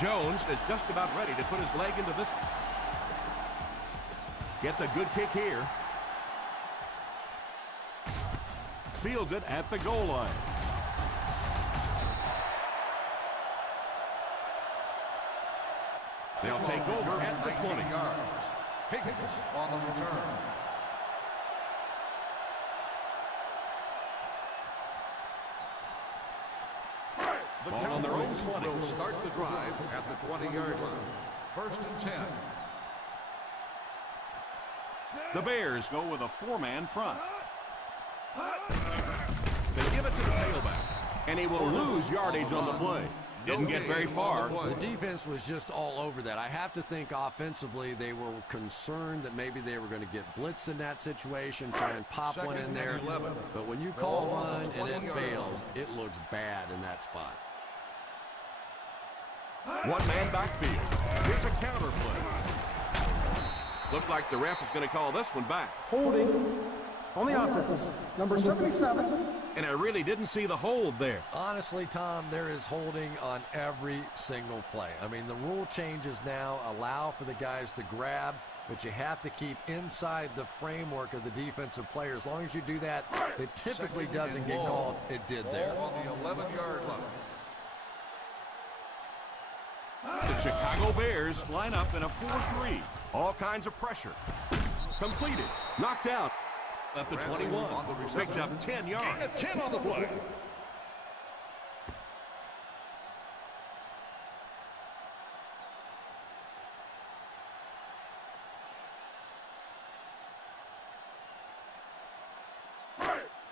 Jones is just about ready to put his leg into this. Gets a good kick here. Fields it at the goal line. They'll take over at the 20. Yards. Higgins on the return. The ball on their own 20. Will start the drive at the 20-yard line. 1st and 10. The Bears go with a 4-man front. They give it to the tailback, and he will lose yardage on the play. Didn't get very far. The defense was just all over that. I have to think offensively they were concerned that maybe they were going to get blitzed in that situation, try and pop one in there. But when you call one and it fails, it looks bad in that spot. One-man backfield. Here's a counter play. Looked like the ref is going to call this one back. Holding on the offense, number 77. And I really didn't see the hold there. Honestly, Tom, there is holding on every single play. I mean, the rule changes now allow for the guys to grab, but you have to keep inside the framework of the defensive player. As long as you do that, it typically doesn't get called. It did there. On the 11-yard line. The Chicago Bears line up in a 4-3. All kinds of pressure. Completed. Knocked out at the 21. Picks up 10 yards. 10 on the play.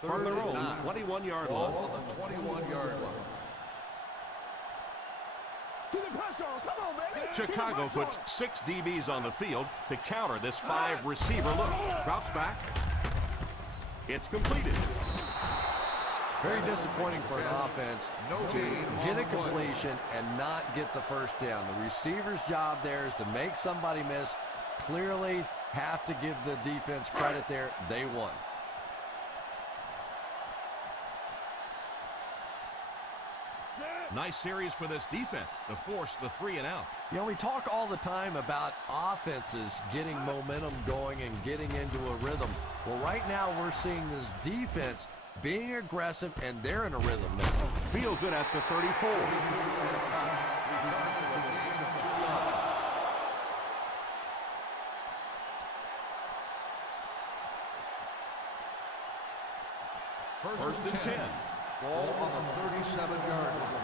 From their own 21-yard line. On the 21-yard line. Chicago puts 6 DBs on the field to counter this 5-receiver look. Drops back. It's completed. Very disappointing for an offense to get a completion and not get the first down. The receiver's job there is to make somebody miss. Clearly have to give the defense credit there. They won. Nice series for this defense to force the 3 and out. You know, we talk all the time about offenses getting momentum going and getting into a rhythm. Well, right now we're seeing this defense being aggressive, and they're in a rhythm now. Fields it at the 34. First and 10. Ball on the 37-yard line.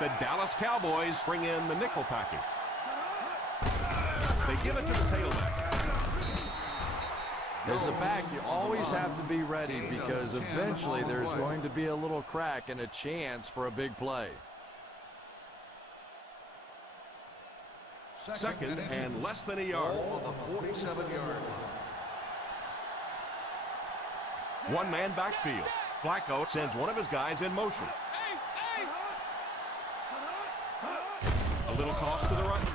The Dallas Cowboys bring in the nickel package. They give it to the tailback. As a back, you always have to be ready because eventually there's going to be a little crack and a chance for a big play. Second and less than a yard. On the 47-yard line. One-man backfield. Flacco sends one of his guys in motion. A little toss to the right.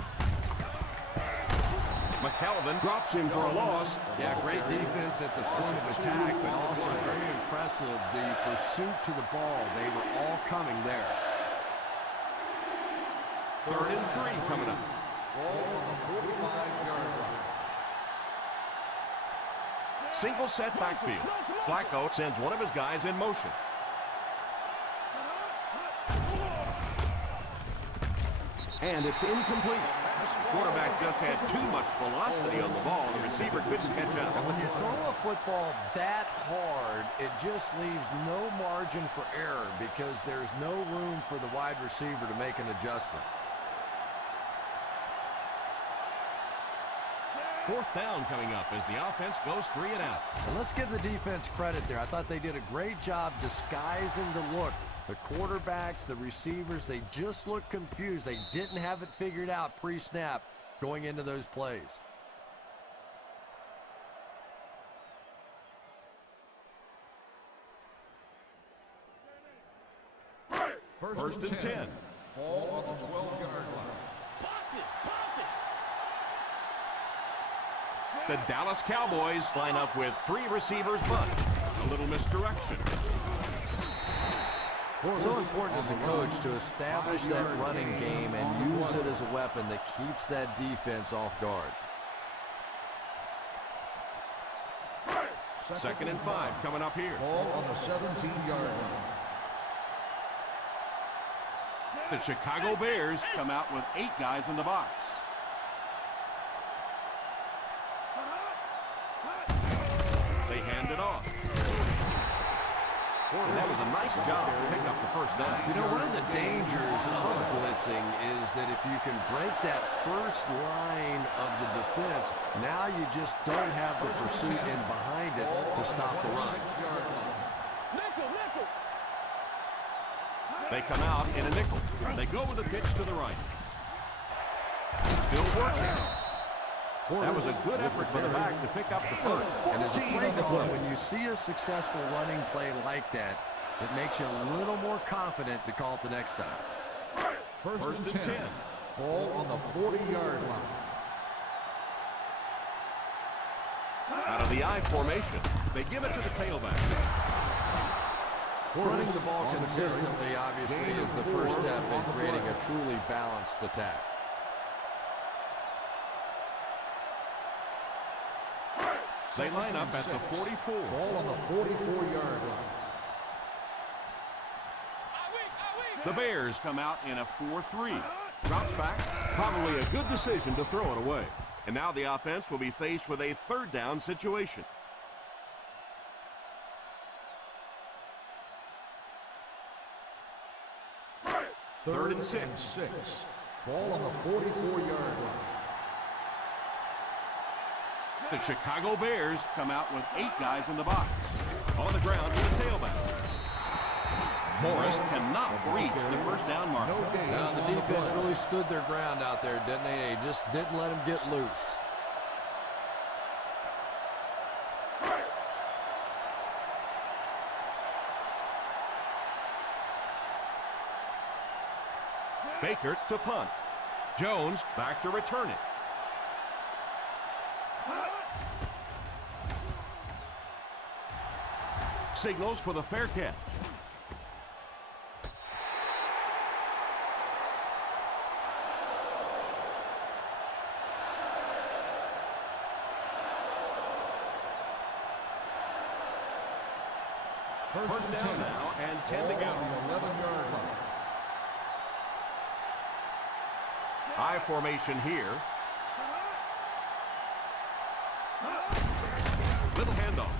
McKelvin drops him for a loss. Yeah, great defense at the point of attack, but also very impressive. The pursuit to the ball, they were all coming there. 3rd and 3 coming up. Ball on the 45-yard line. Single set backfield. Flacco sends one of his guys in motion. And it's incomplete. Quarterback just had too much velocity on the ball. The receiver couldn't catch up. And when you throw a football that hard, it just leaves no margin for error because there's no room for the wide receiver to make an adjustment. 4th down coming up as the offense goes 3 and out. And let's give the defense credit there. I thought they did a great job disguising the look. The quarterbacks, the receivers, they just looked confused. They didn't have it figured out pre-snap going into those plays. First and 10. Ball on the 12-yard line. The Dallas Cowboys line up with 3 receivers, but a little misdirection. So important as a coach to establish that running game and use it as a weapon that keeps that defense off guard. 2nd and 5 coming up here. Ball on the 17-yard line. The Chicago Bears come out with 8 guys in the box. They hand it off. And that was a nice job to pick up the first down. You know, one of the dangers of blitzing is that if you can break that first line of the defense, now you just don't have the pursuit in behind it to stop the run. They come out in a nickel. They go with a pitch to the right. Still working. That was a good effort for the back to pick up the first. And as a play caller, when you see a successful running play like that, it makes you a little more confident to call it the next time. First and 10. Ball on the 40-yard line. Out of the I formation, they give it to the tailback. Running the ball consistently, obviously, is the first step in creating a truly balanced attack. They line up at the 44. Ball on the 44-yard line. The Bears come out in a 4-3. Drops back. Probably a good decision to throw it away. And now the offense will be faced with a 3rd down situation. Third and 6. Ball on the 44-yard line. The Chicago Bears come out with 8 guys in the box. On the ground with the tailback. Morris cannot reach the first down marker. Now the defense really stood their ground out there, didn't they? They just didn't let him get loose. Baker to punt. Jones back to return it. Signals for the fair catch. First down now and 10 to go. 11-yard line. I formation here. Little handoff.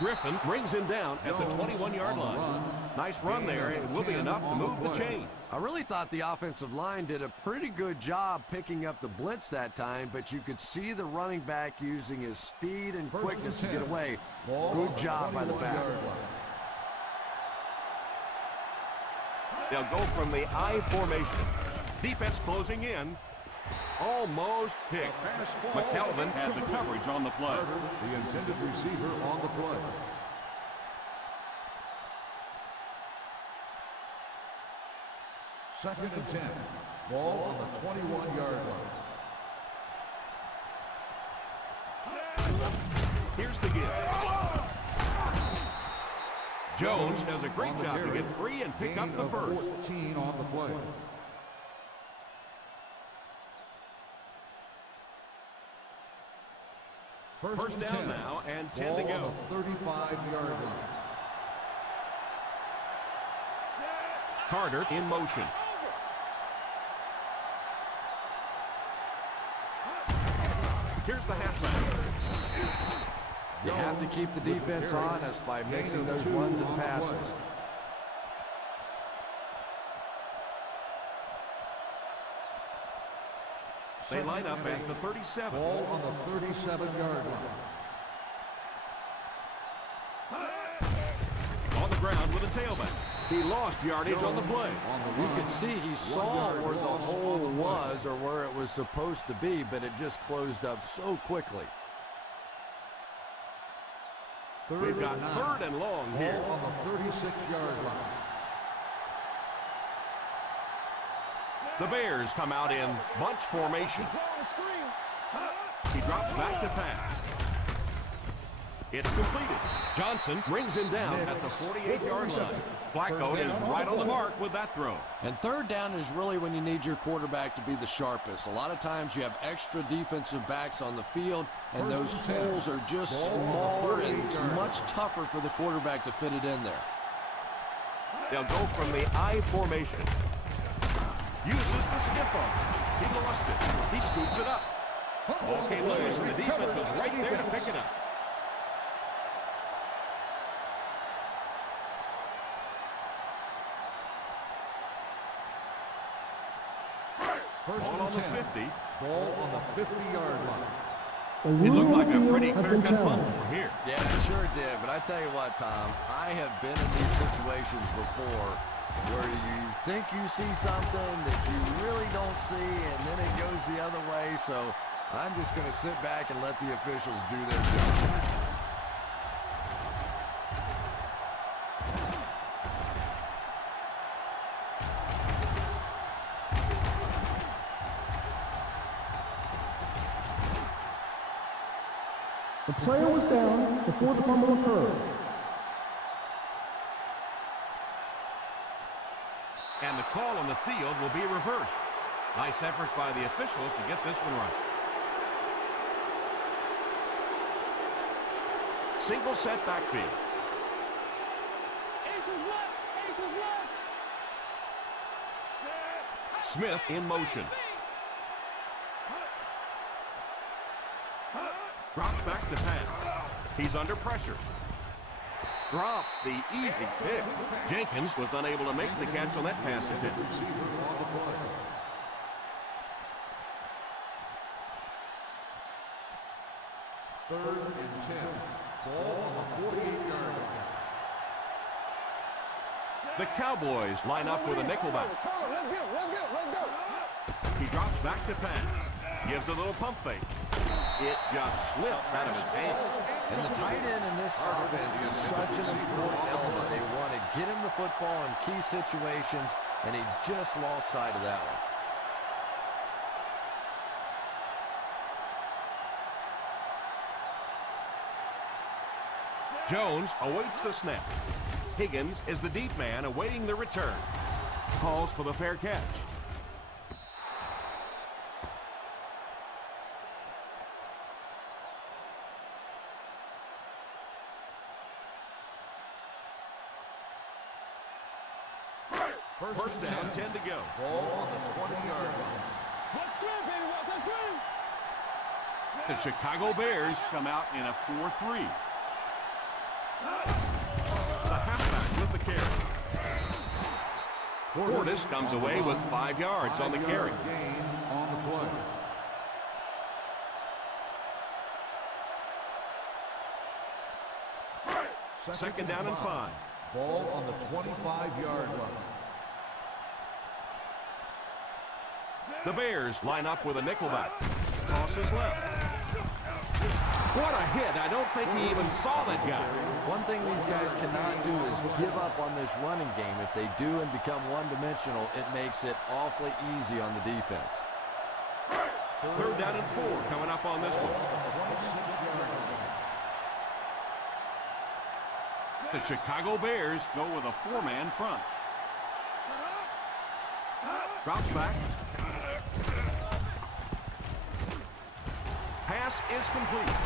Griffin brings him down at the 21-yard line. Nice run there. It will be enough to move the chain. I really thought the offensive line did a pretty good job picking up the blitz that time, but you could see the running back using his speed and quickness to get away. Good job by the back. They'll go from the I formation. Defense closing in. Almost picked. McKelvin had the coverage on the play. The intended receiver on the play. Second and 10. Ball on the 21-yard line. Here's the give. Jones does a great job to get free and pick up the first. 14 on the play. First down now and 10 to go. On the 35-yard line. Carter in motion. Here's the halfback. You have to keep the defense honest by mixing those runs and passes. They line up at the 37. Ball on the 37-yard line. On the ground with a tailback. He lost yardage on the play. You could see he saw where the hole was or where it was supposed to be, but it just closed up so quickly. We've got 3rd and long here. Ball on the 36-yard line. The Bears come out in bunch formation. He drops back to pass. It's completed. Johnson brings him down at the 48-yard line. Flacco is right on the mark with that throw. And third down is really when you need your quarterback to be the sharpest. A lot of times you have extra defensive backs on the field, and those holes are just smaller, and it's much tougher for the quarterback to fit it in there. They'll go from the I formation. Uses the stiff arm. He lost it. He scoops it up. Ball came loose, and the defense was right there to pick it up. Ball on the 50. Ball on the 50-yard line. It looked like a pretty clear-cut fumble from here. Yeah, it sure did. But I tell you what, Tom, I have been in these situations before where you think you see something that you really don't see, and then it goes the other way. So I'm just going to sit back and let the officials do their job. The player was down before the fumble occurred. And the call on the field will be reversed. Nice effort by the officials to get this one right. Single set backfield. Smith in motion. Drops back to pass. He's under pressure. Drops the easy pick. Jenkins was unable to make the catch on that pass attempt. Third and 10. Ball on the 48-yard line. The Cowboys line up with a nickelback. He drops back to pass. Gives a little pump fake. It just slips out of his hands. And the tight end in this offense is such an important element. They want to get him the football in key situations, and he just lost sight of that one. Jones awaits the snap. Higgins is the deep man awaiting the return. Calls for the fair catch. First down, 10 to go. Ball on the 20-yard line. The Chicago Bears come out in a 4-3. The halfback with the carry. Portis comes away with 5 yards on the carry. Gain on the play. Second down and 5. Ball on the 25-yard line. The Bears line up with a nickelback. Tosses left. What a hit. I don't think he even saw that guy. One thing these guys cannot do is give up on this running game. If they do and become one-dimensional, it makes it awfully easy on the defense. Third down and 4 coming up on this one. The Chicago Bears go with a 4-man front. Drops back. Pass is complete.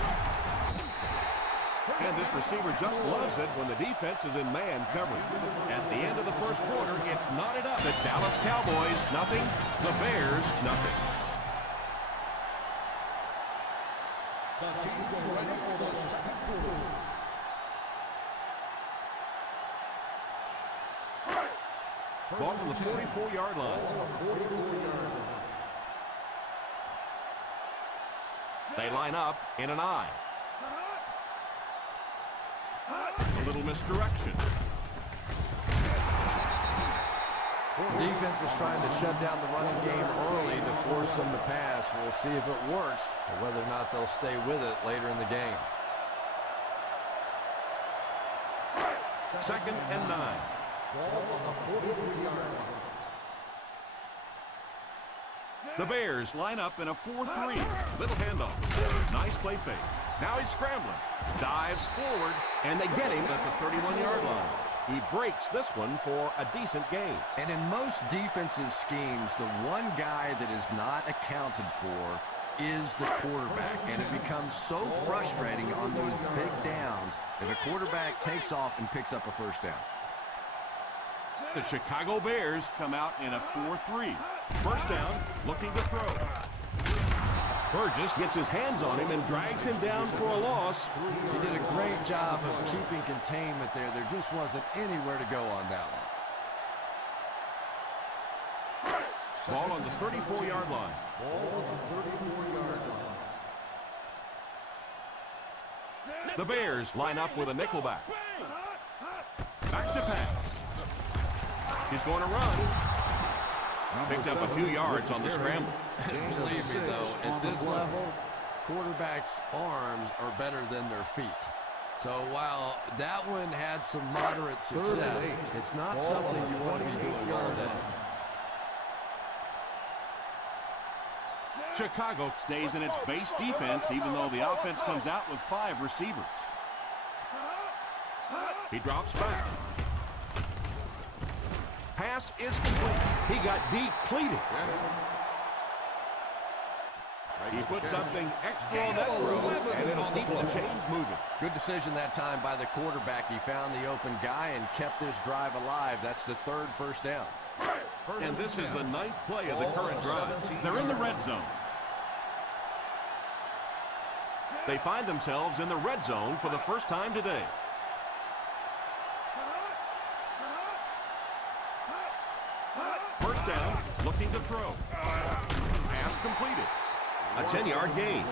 And this receiver just loves it when the defense is in man coverage. At the end of the first quarter, it's knotted up. The Dallas Cowboys, nothing. The Bears, nothing. The teams are ready for the second quarter. Ball on the 44-yard line. They line up in an I. A little misdirection. Defense is trying to shut down the running game early to force them to pass. We'll see if it works, or whether or not they'll stay with it later in the game. Second and 9. Ball on the 43-yard line. The Bears line up in a 4-3. Little handoff. Nice play fake. Now he's scrambling. Dives forward, and they get him at the 31-yard line. He breaks this one for a decent gain. And in most defensive schemes, the one guy that is not accounted for is the quarterback. And it becomes so frustrating on those big downs if a quarterback takes off and picks up a first down. The Chicago Bears come out in a 4-3. First down, looking to throw. Burgess gets his hands on him and drags him down for a loss. He did a great job of keeping containment there. There just wasn't anywhere to go on that one. Ball on the 34-yard line. Ball on the 34-yard line. The Bears line up with a nickelback. Back to pass. He's going to run. Picked up a few yards on the scramble. Believe me, though, at this level, quarterbacks' arms are better than their feet. So while that one had some moderate success, it's not something you want to be doing all day. Chicago stays in its base defense, even though the offense comes out with 5 receivers. He drops back. Pass is complete. He got depleted. He put something extra on that throw, and it'll keep the chains moving. Good decision that time by the quarterback. He found the open guy and kept this drive alive. That's the 3rd first down. And this is the 9th play of the current drive. They're in the red zone. They find themselves in the red zone for the first time today. First down, looking to throw. Pass completed. A 10-yard gain.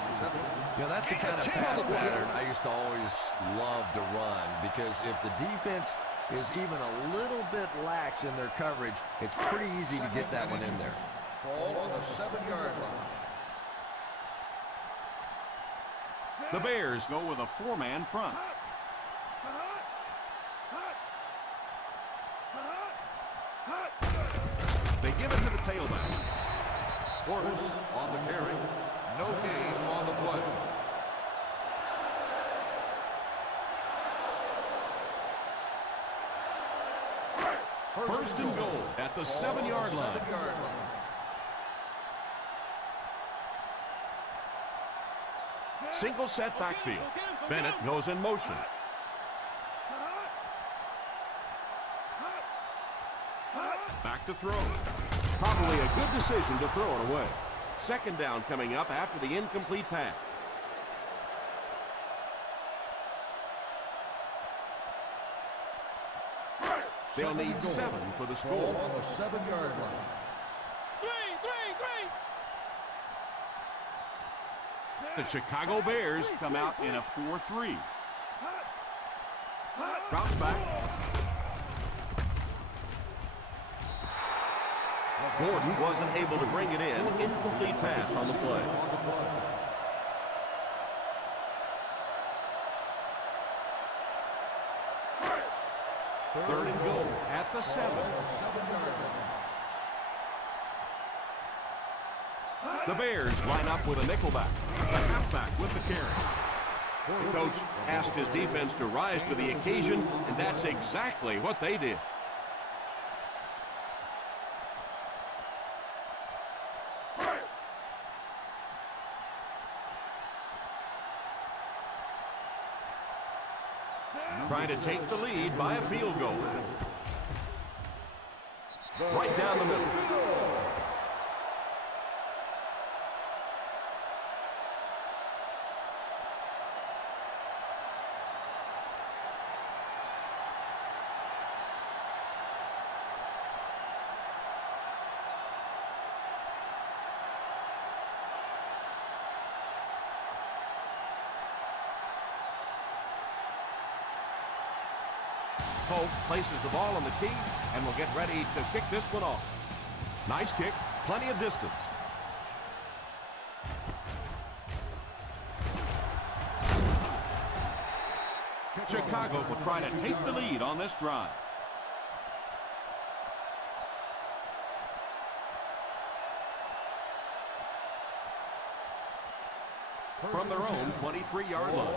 You know, that's the kind of pass pattern I used to always love to run, because if the defense is even a little bit lax in their coverage, it's pretty easy to get that one in there. Ball on the 7-yard line. The Bears go with a 4-man front. They give it to the tailback. Portis on the carry. No gain on the play. First and goal at the 7-yard line. Single set backfield. Bennett goes in motion. Back to throw. Probably a good decision to throw it away. Second down coming up after the incomplete pass. They'll need 7 for the score. Ball on the 7-yard line. The Chicago Bears come out in a 4-3. Drops back. Gordon wasn't able to bring it in. Incomplete pass on the play. Third and goal at the 7. The Bears line up with a nickelback. The halfback with the carry. The coach asked his defense to rise to the occasion, and that's exactly what they did. Trying to take the lead by a field goal. Right down the middle. Polk places the ball on the tee and will get ready to kick this one off. Nice kick, plenty of distance. Chicago will try to take the lead on this drive. from their own 23-yard line.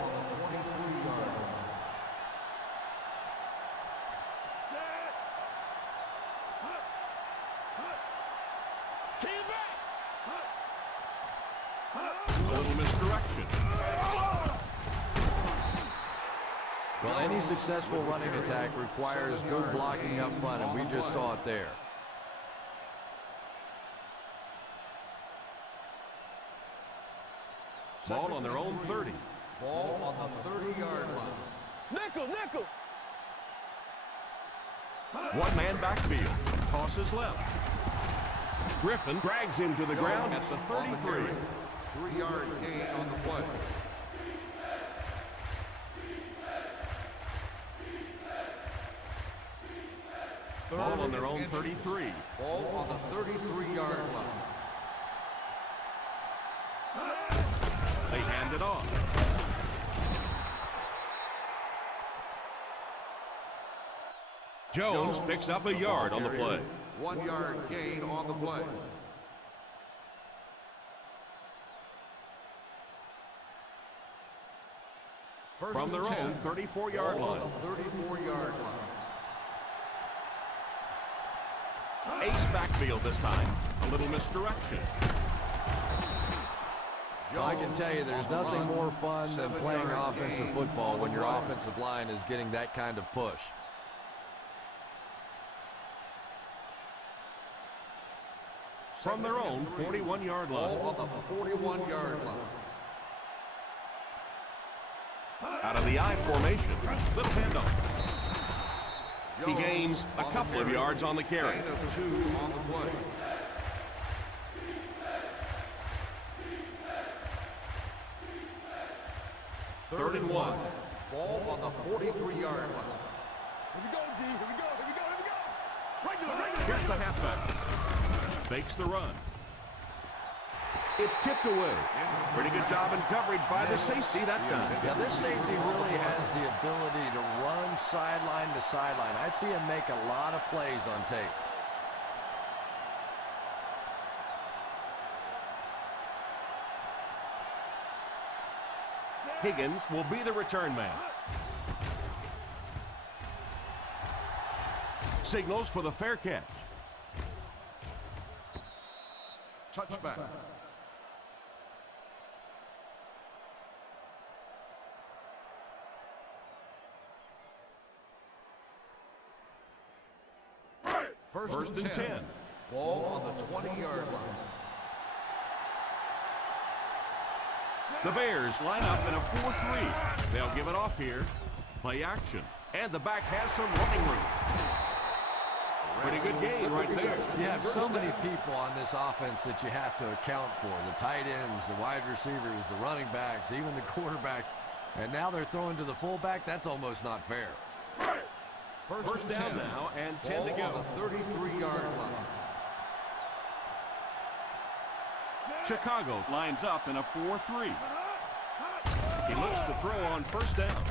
A little misdirection. Well, any successful running attack requires good blocking up front, and we just saw it there. Ball on their own 30. Ball on the 30-yard line. Nickel. One-man backfield. Tosses left. Griffin drags him to the ground at the 33. 3-yard gain on the play. Ball on their own 33. Ball on the 33-yard line. They hand it off. Jones picks up a yard on the play. 1-yard gain on the play. From their own 34-yard line. 34-yard line. Ace backfield this time. A little misdirection. I can tell you there's nothing more fun than playing offensive football when your offensive line is getting that kind of push. From their own 41-yard line. Ball on the 41-yard line. Out of the I formation. Little handoff. He gains a couple of yards on the carry. Gain of 2 on the play. Third and 1. Ball on the 43-yard line. Here we go, D. Here we go. Regular. Here's the halfback. Fakes the run. It's tipped away. Pretty good job in coverage by the safety that time. Yeah, this safety really has the ability to run sideline to sideline. I see him make a lot of plays on tape. Higgins will be the return man. Signals for the fair catch. Touchback. First and 10. Ball on the 20-yard line. The Bears line up in a 4-3. They'll give it off here. Play action. And the back has some running room. Pretty good game right there. You have so many people on this offense that you have to account for. The tight ends, the wide receivers, the running backs, even the quarterbacks. And now they're throwing to the fullback. That's almost not fair. First down now and 10 to go. On the 33-yard line. Chicago lines up in a 4-3. He looks to throw on first down.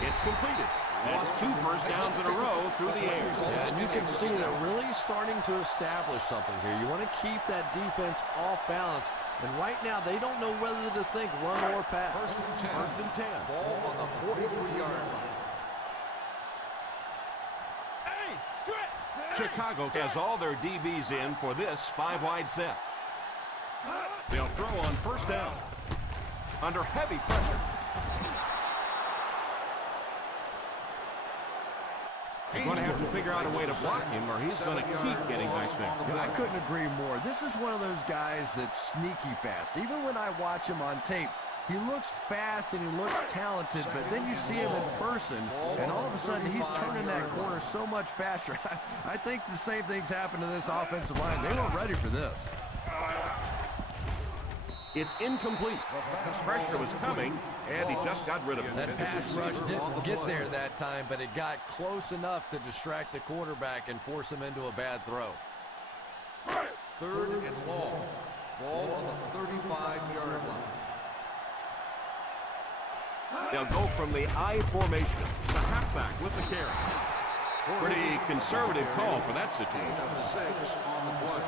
It's completed. That's 2 first downs in a row through the air. Yeah, and you can see they're really starting to establish something here. You want to keep that defense off balance. And right now, they don't know whether to think run or pass. First and 10. Ball on the 43-yard line. Chicago has all their DBs in for this 5-wide set. They'll throw on first down. Under heavy pressure. They're going to have to figure out a way to block him or he's going to keep getting back there. Yeah, I couldn't agree more. This is one of those guys that's sneaky fast. Even when I watch him on tape, he looks fast and he looks talented, but then you see him in person, and all of a sudden he's turning that corner so much faster. I think the same thing's happened to this offensive line. They weren't ready for this. It's incomplete. Pressure was coming, and he just got rid of it. That pass rush didn't get there that time, but it got close enough to distract the quarterback and force him into a bad throw. 3rd and long. Ball on the 35-yard line. They'll go from the I formation. The halfback with the carry. Pretty conservative call for that situation. Gain of 6 on the play.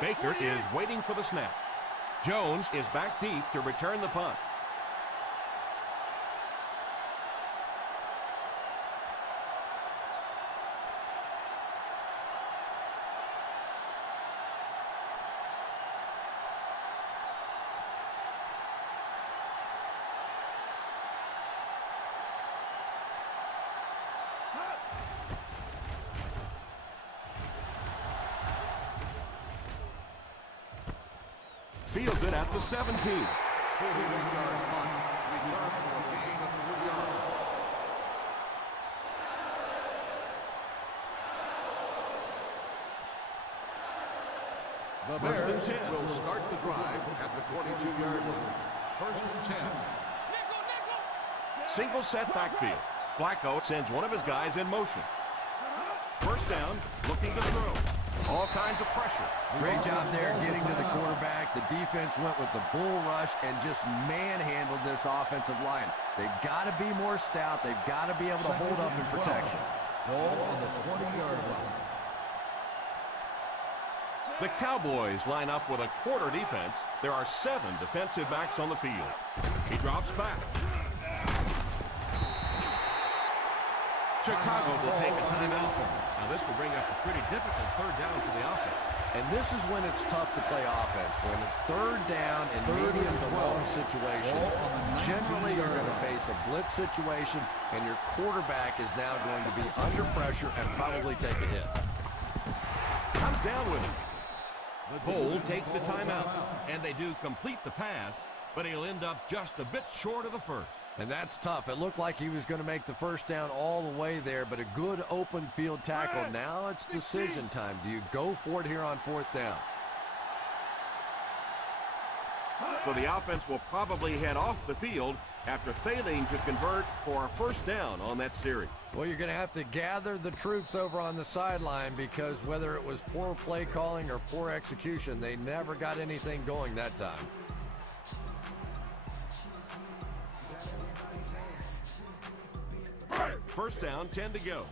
Baker is waiting for the snap. Jones is back deep to return the punt. Fields it at the 17. 41-yard punt. Return for a gain of 3 yards. The Bears will start the drive at the 22-yard line. First and 10. Single set backfield. Flacco sends one of his guys in motion. First down, looking to throw. All kinds of pressure. Great job there getting to the quarterback. The defense went with the bull rush and just manhandled this offensive line. They've got to be more stout. They've got to be able to hold up in protection. Ball on the 20-yard line. The Cowboys line up with a quarter defense. There are 7 defensive backs on the field. He drops back. Chicago will take a timeout. Now this will bring up a pretty difficult third down for the offense. And this is when it's tough to play offense. When it's third down and medium to long situation, generally you're going to face a blitz situation, and your quarterback is now going to be under pressure and probably take a hit. Comes down with him. Cole takes a timeout, and they do complete the pass, but he'll end up just a bit short of the first. And that's tough. It looked like he was going to make the first down all the way there, but a good open field tackle. Now it's decision time. Do you go for it here on fourth down? So the offense will probably head off the field after failing to convert for a first down on that series. Well, you're going to have to gather the troops over on the sideline because whether it was poor play calling or poor execution, they never got anything going that time. First down, 10 to go.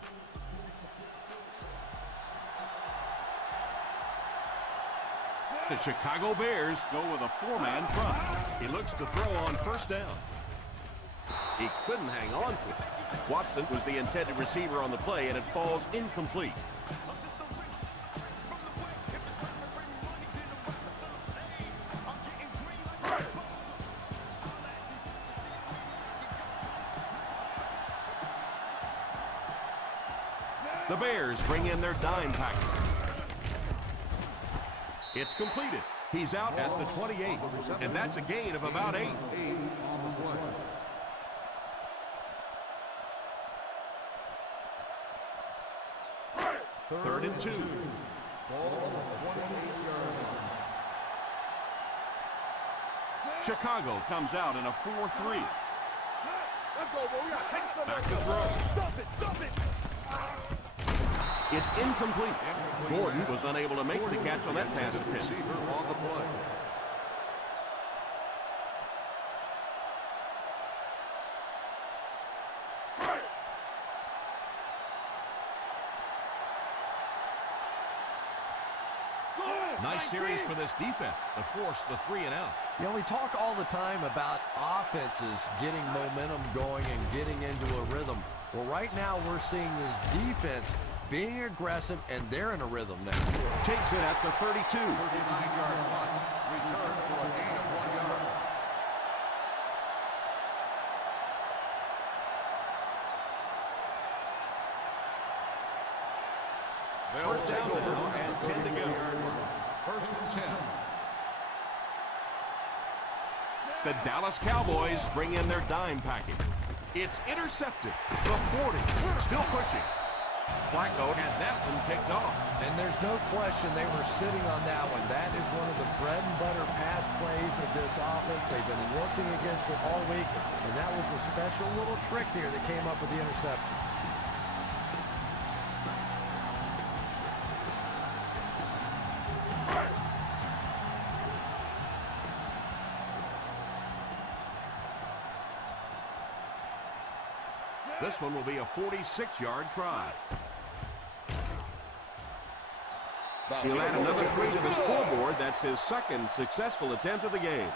The Chicago Bears go with a 4-man front. He looks to throw on first down. He couldn't hang on to it. Watson was the intended receiver on the play, and it falls incomplete. The Bears bring in their dime package. It's completed. He's out at the 28, and that's a gain of about 8. Third and 2. Chicago comes out in a 4-3. Let's go, boy. We got to take some Back to throw. Stop it. Stop it. It's incomplete. Gordon was unable to make the catch on that pass attempt. On the play. Nice series for this defense to force the 3 and out. You know, we talk all the time about offenses getting momentum going and getting into a rhythm. Well, right now we're seeing this defense being aggressive, and they're in a rhythm now. Takes it at the 32. 39-yard punt. Return for a gain of 1 yard. First down now and 10 to go. First and 10. The Dallas Cowboys bring in their dime package. It's intercepted. The 40. Still pushing. Flacco had that one picked off. And there's no question they were sitting on that one. That is one of the bread and butter pass plays of this offense. They've been working against it all week, and that was a special little trick there that came up with the interception. This one will be a 46-yard try. He'll add another 3 to the scoreboard. That's his second successful attempt of the game.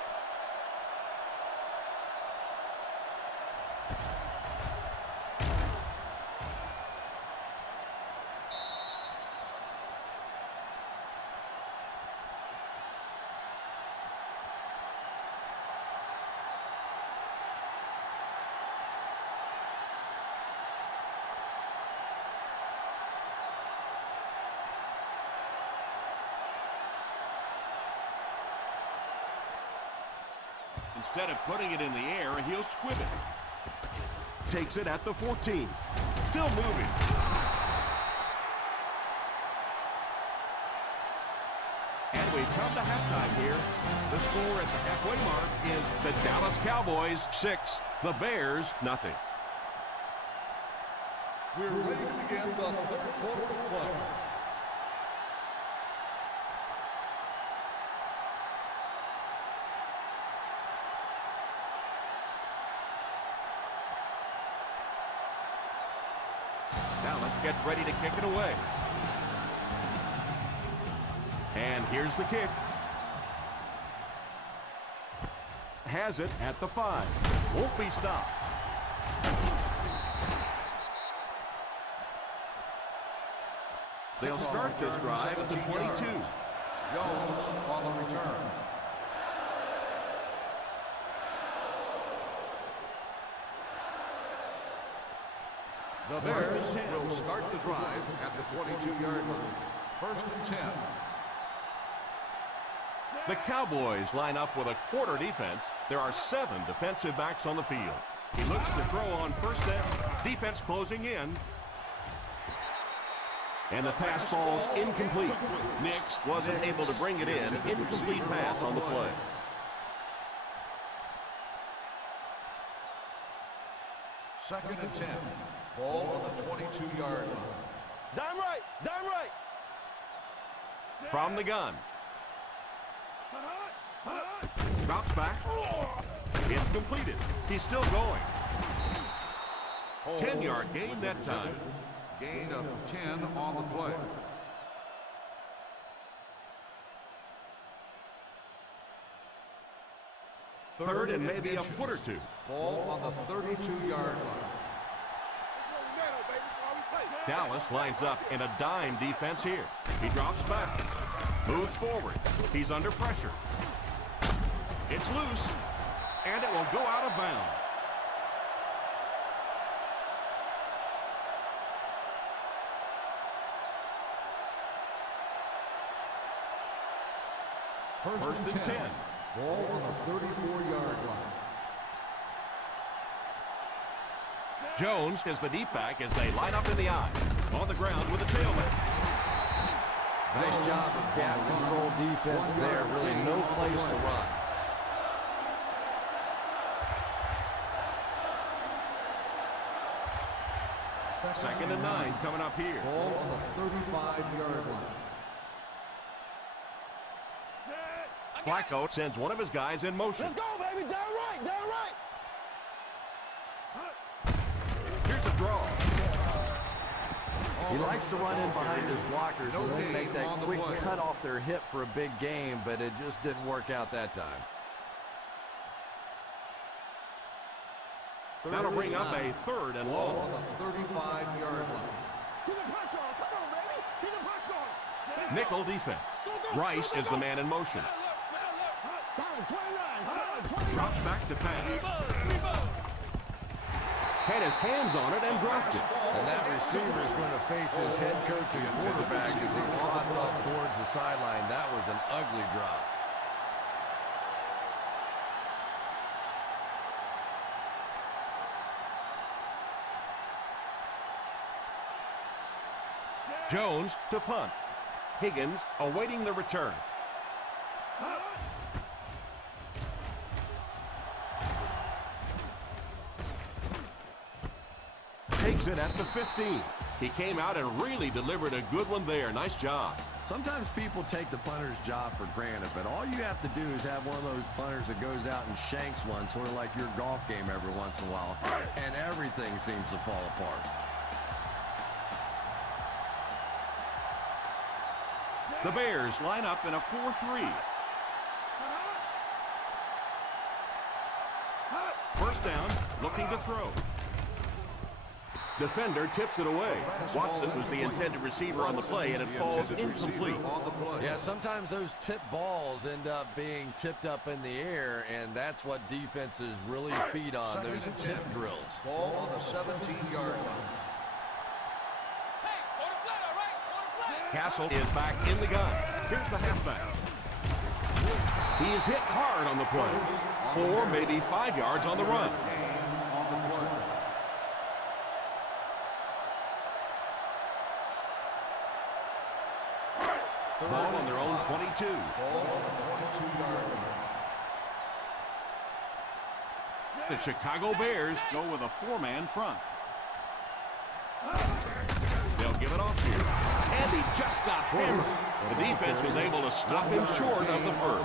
Instead of putting it in the air, he'll squib it. Takes it at the 14. Still moving. And we've come to halftime here. The score at the halfway mark is the Dallas Cowboys 6, the Bears nothing. We're ready to begin the third quarter of play. Dallas gets ready to kick it away. And here's the kick. Has it at the 5. Won't be stopped. They'll start this drive at the 22. Jones on the return. The Bears will start the drive at the 22-yard line. First and 10. The Cowboys line up with a quarter defense. There are 7 defensive backs on the field. He looks to throw on first down. Defense closing in. And the pass falls incomplete. Nix wasn't able to bring it in. Incomplete pass on the play. Second and 10. Ball on the 22-yard line. Down right. Down right. From the gun. Drops back. It's completed. He's still going. 10-yard gain that time. Gain of 10 on the play. Third and maybe a foot or two. Ball on the 32-yard line. Dallas lines up in a dime defense here. He drops back. Moves forward. He's under pressure. It's loose. And it will go out of bounds. First and 10. Ball on the 34-yard line. Jones is the deep back as they line up in the eye. On the ground with a tailback. Nice job of gap control defense there. Really no place to run. Second and 9 coming up here. Ball on the 35-yard line. Flacco sends one of his guys in motion. Let's go, baby. Down right. Down right. Here's a draw. He likes to run in behind his blockers and then make that quick cut off their hip for a big gain, but it just didn't work out that time. That'll bring up a third and long. On the 35-yard line. Keep the pressure on. Come on, baby. Keep the pressure on. Nickel defense. Rice is the man in motion. Solid 29. Solid 29. Drops back to pass. Had his hands on it and dropped it. And that receiver is going to face his head coach and quarterback as he trots up towards the sideline. That was an ugly drop. Jones to punt. Higgins awaiting the return. Takes it at the 15. He came out and really delivered a good one there. Nice job. Sometimes people take the punter's job for granted, but all you have to do is have one of those punters that goes out and shanks one, sort of like your golf game every once in a while, and everything seems to fall apart. The Bears line up in a 4-3. First down, looking to throw. Defender tips it away. Watson was the intended receiver on the play, and it falls incomplete. Yeah, sometimes those tip balls end up being tipped up in the air, and that's what defenses really feed on, those tip drills. Ball on the 17-yard line. Castle is back in the gun. Here's the halfback. He is hit hard on the play. 4, maybe 5 yards on the run. Ball on their own 22. Ball on the 22-yard line. The Chicago Bears go with a 4-man front. They'll give it off here. And he just got hammered. The defense was able to stop him short of the first.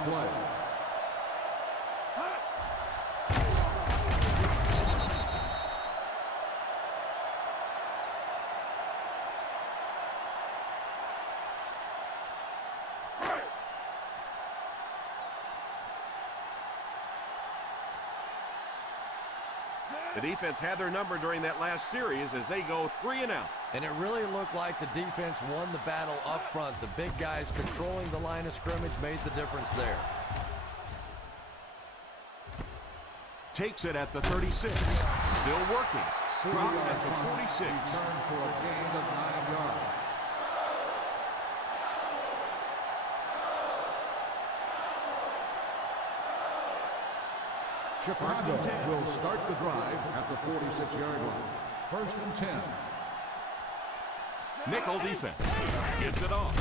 The defense had their number during that last series as they go 3 and out. And it really looked like the defense won the battle up front. The big guys controlling the line of scrimmage made the difference there. Takes it at the 36. Still working. Dropped at the 46. Return for a gain of 9 yards. Chicago will start the drive at the 46-yard line. First and 10. Nickel defense. Gets it off.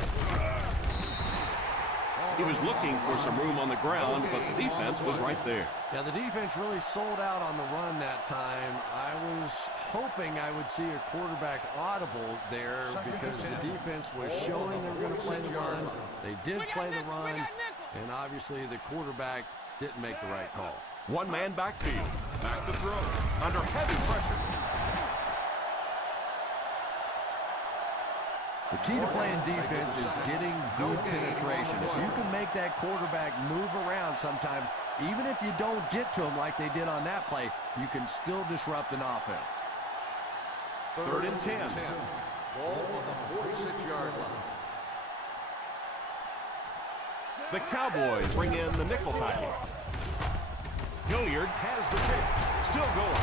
He was looking for some room on the ground, but the defense was right there. Yeah, the defense really sold out on the run that time. I was hoping I would see a quarterback audible there because the defense was showing they were going to play the run. They did play the run, and obviously the quarterback didn't make the right call. One-man backfield. Back to throw. Under heavy pressure. The key to playing defense is getting good penetration. If you can make that quarterback move around sometimes, even if you don't get to him like they did on that play, you can still disrupt an offense. Third and 10. Ball on the 46-yard line. The Cowboys bring in the nickel package. Hilliard has the pick. Still going.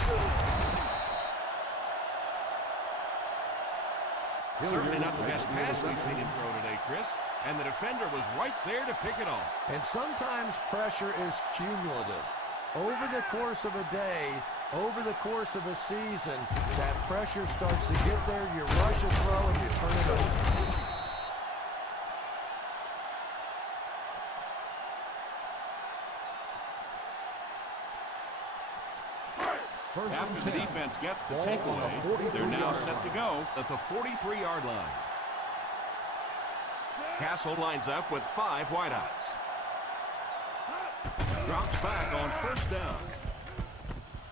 Certainly not the best pass we've seen him throw today, Chris. And the defender was right there to pick it off. And sometimes pressure is cumulative. Over the course of a day, over the course of a season, that pressure starts to get there. You rush a throw and you turn it over. After the defense gets the takeaway, they're now set to go at the 43-yard line. Castle lines up with 5 wideouts. Drops back on first down.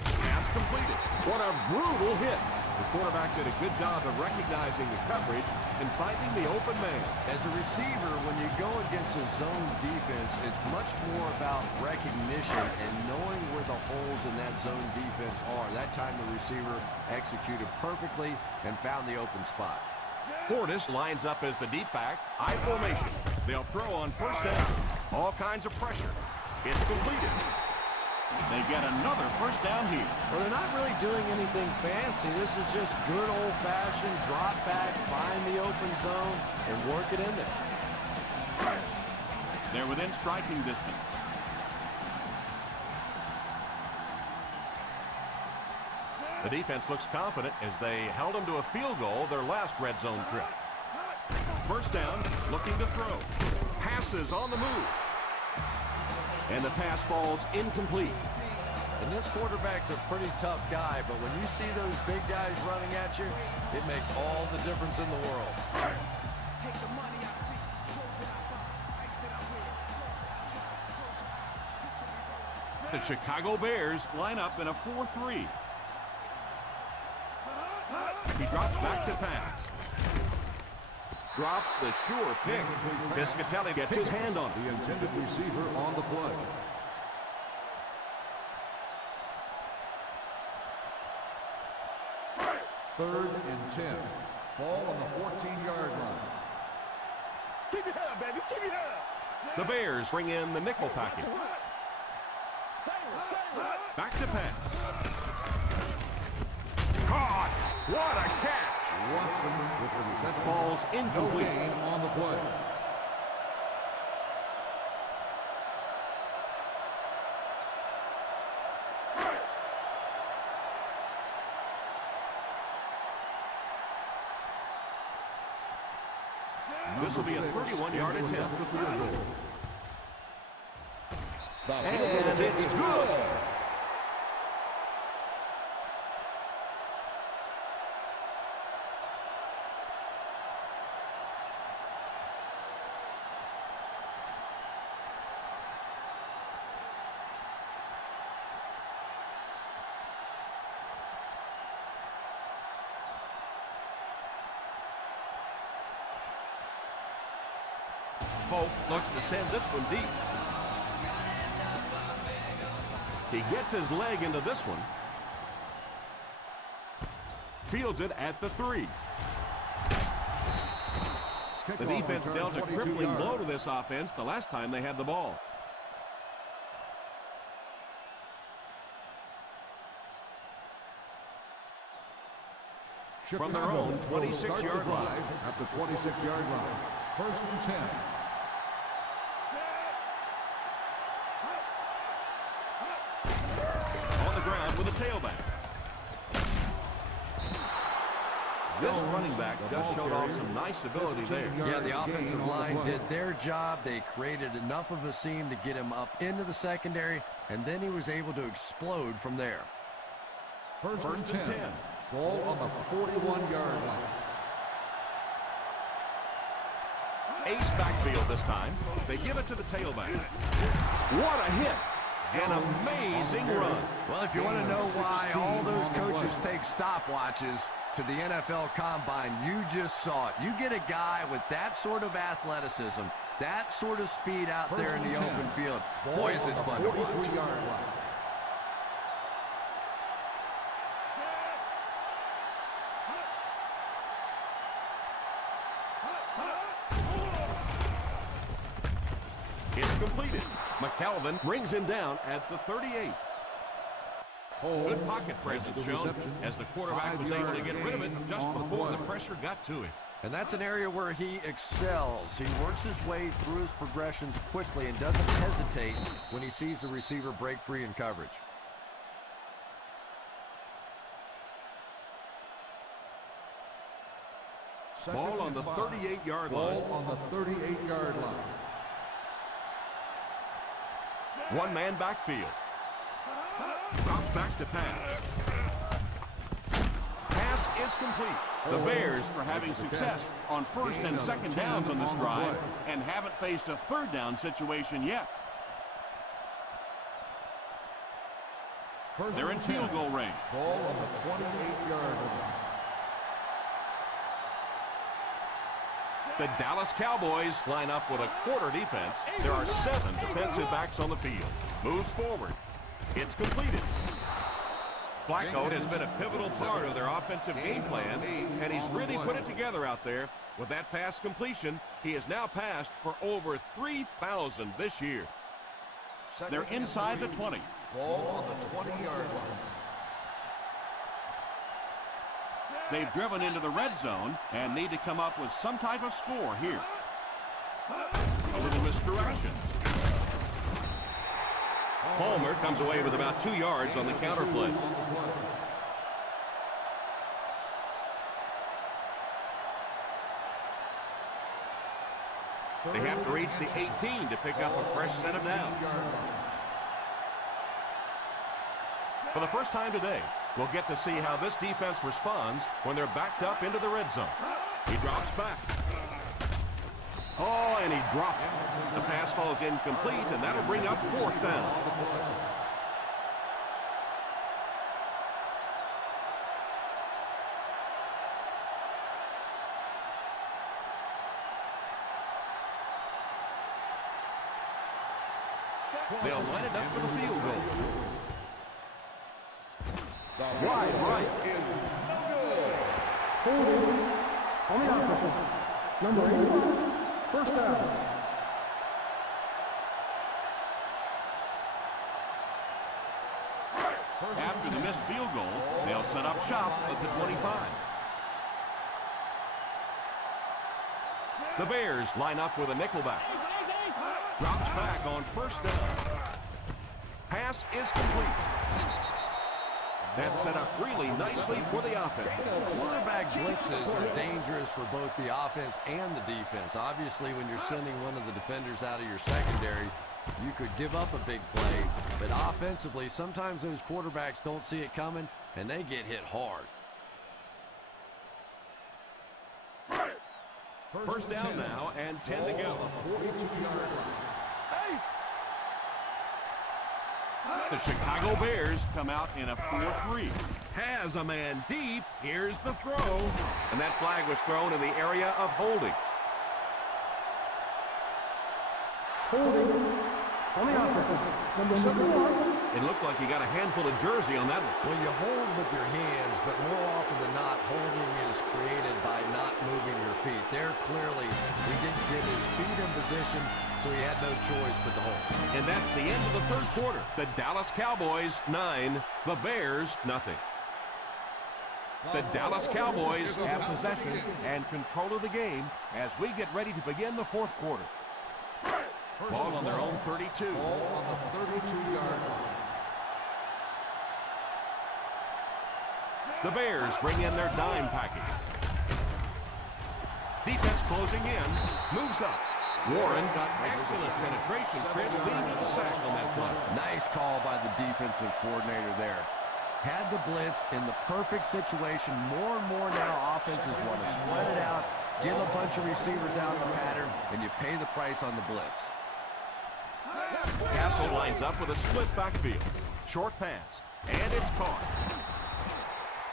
Pass completed. What a brutal hit. The quarterback did a good job of recognizing the coverage and finding the open man. As a receiver, when you go against a zone defense, it's much more about recognition and knowing where the holes in that zone defense are. That time the receiver executed perfectly and found the open spot. Portis lines up as the deep back. I formation. They'll throw on first down. All kinds of pressure. It's completed. They get another first down here. Well, they're not really doing anything fancy. This is just good old-fashioned drop back, find the open zone, and work it in there. They're within striking distance. The defense looks confident as they held them to a field goal their last red zone trip. First down, looking to throw. Passes on the move. And the pass falls incomplete. And this quarterback's a pretty tough guy, but when you see those big guys running at you, it makes all the difference in the world. The Chicago Bears line up in a 4-3. He drops back to pass. Drops the sure pick. Piscatelli gets his hand on it. The intended receiver on the play. Third and 10. Ball on the 14-yard line. Keep your head up, baby. Keep your head up. The Bears bring in the nickel package. Back to pass. Caught! What a catch! Watson with the reception. Falls incomplete. No gain on the play. This will be a 31-yard attempt. And it's good! Folk looks to send this one deep. He gets his leg into this one. Fields it at the 3. The defense dealt a crippling blow to this offense the last time they had the ball. From their own 26-yard line. At the 26-yard line. First and 10. On the ground with a tailback. This running back just showed off some nice ability there. Yeah, the offensive line did their job. They created enough of a seam to get him up into the secondary, and then he was able to explode from there. First and 10. Ball on the 41-yard line. Ace backfield this time. They give it to the tailback. What a hit. An amazing run. Well, if you want to know why all those coaches take stopwatches to the NFL Combine, you just saw it. You get a guy with that sort of athleticism, that sort of speed out there in the open field. Boy, is it fun to watch. It's completed. McCalvin brings him down at the 38. Good pocket presence shown as the quarterback was able to get rid of it just before the pressure got to him. And that's an area where he excels. He works his way through his progressions quickly and doesn't hesitate when he sees the receiver break free in coverage. Ball on the 38-yard line. Ball on the 38-yard line. One-man backfield. Drops back to pass. Pass is complete. The Bears are having success on first and second downs on this drive and haven't faced a third down situation yet. They're in field goal range. Ball on the 28-yard line. The Dallas Cowboys line up with a quarter defense. There are 7 defensive backs on the field. Moves forward. It's completed. Flacco has been a pivotal part of their offensive game plan, and he's really put it together out there. With that pass completion, he has now passed for over 3,000 this year. They're inside the 20. Ball on the 20-yard line. They've driven into the red zone and need to come up with some type of score here. A little misdirection. Palmer comes away with about 2 yards on the counter play. They have to reach the 18 to pick up a fresh set of downs. For the first time today, we'll get to see how this defense responds when they're backed up into the red zone. He drops back. Oh, and he dropped it. The pass falls incomplete, and that'll bring up 4th down. They'll line it up for the field goal. Wide right. Holding on the offense. Number 81, first down. After the missed field goal, they'll set up shop at the 25. The Bears line up with a nickelback. Drops back on first down. Pass is complete. That's set up really nicely for the offense. Quarterback blitzes are dangerous for both the offense and the defense. Obviously, when you're sending one of the defenders out of your secondary, you could give up a big play. But offensively, sometimes those quarterbacks don't see it coming, and they get hit hard. First down now, and 10 to go. 42-yard line. The Chicago Bears come out in a 4-3. Has a man deep. Here's the throw. And that flag was thrown in the area of holding. Holding on the offense. Number 71. It looked like he got a handful of jersey on that one. Well, you hold with your hands, but more often than not, holding is created by not moving your feet. There, clearly, he didn't get his feet in position, so he had no choice but to hold. And that's the end of the third quarter. The Dallas Cowboys, 9. The Bears, nothing. The Dallas Cowboys have possession and control of the game as we get ready to begin the fourth quarter. Ball on their own 32. Ball on the 32-yard line. The Bears bring in their dime package. Defense closing in. Moves up. Warren got excellent penetration. Chris leading to the sack on that play. Nice call by the defensive coordinator there. Had the blitz in the perfect situation. More and more now offenses want to spread it out, get a bunch of receivers out in the pattern, and you pay the price on the blitz. Castle lines up with a split backfield. Short pass. And it's caught.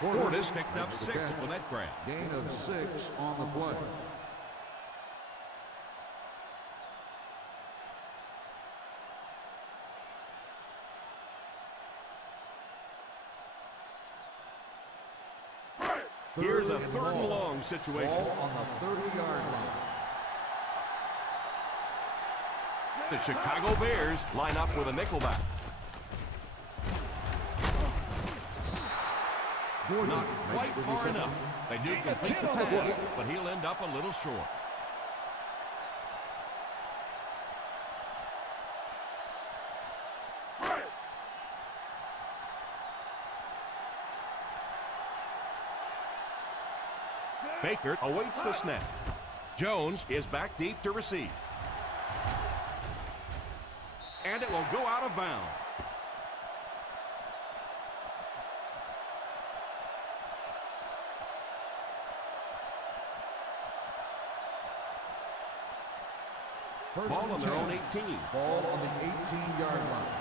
Portis picked up 6 with that grab. Gain of 6 on the play. Here's a third and long situation. Ball on the 30-yard line. The Chicago Bears line up with a nickelback. Not quite far enough. They do complete the pass, but he'll end up a little short. Baker awaits the snap. Jones is back deep to receive. And it will go out of bounds. Ball on their own 18. Ball on the 18-yard line.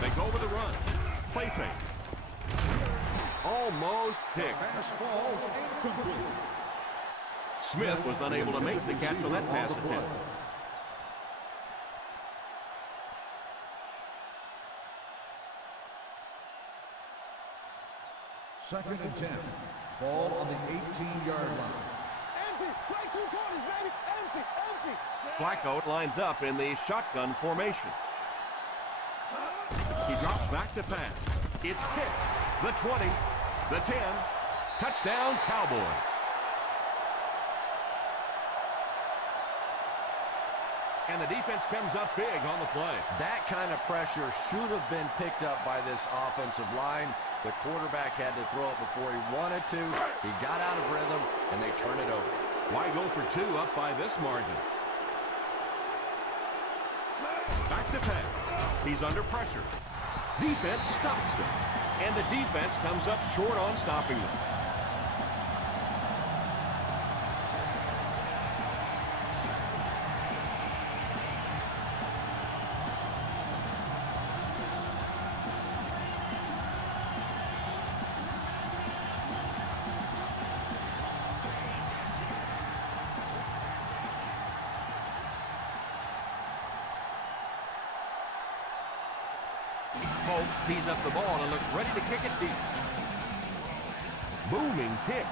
They go with a run. Play fake. Almost picked. Pass falls incomplete. Smith was unable to make the catch on that pass attempt. Second and 10. Ball on the 18-yard line. Empty. Play 2 quarters, baby. Empty. Empty. Flacco lines up in the shotgun formation. He drops back to pass. It's picked. The 20, the 10. Touchdown, Cowboys. And the defense comes up big on the play. That kind of pressure should have been picked up by this offensive line. The quarterback had to throw it before he wanted to. He got out of rhythm, and they turn it over. Why go for 2 up by this margin? Back to pass. He's under pressure. Defense stops them. And the defense comes up short on stopping them. Hope tees up the ball and looks ready to kick it deep. Booming kick.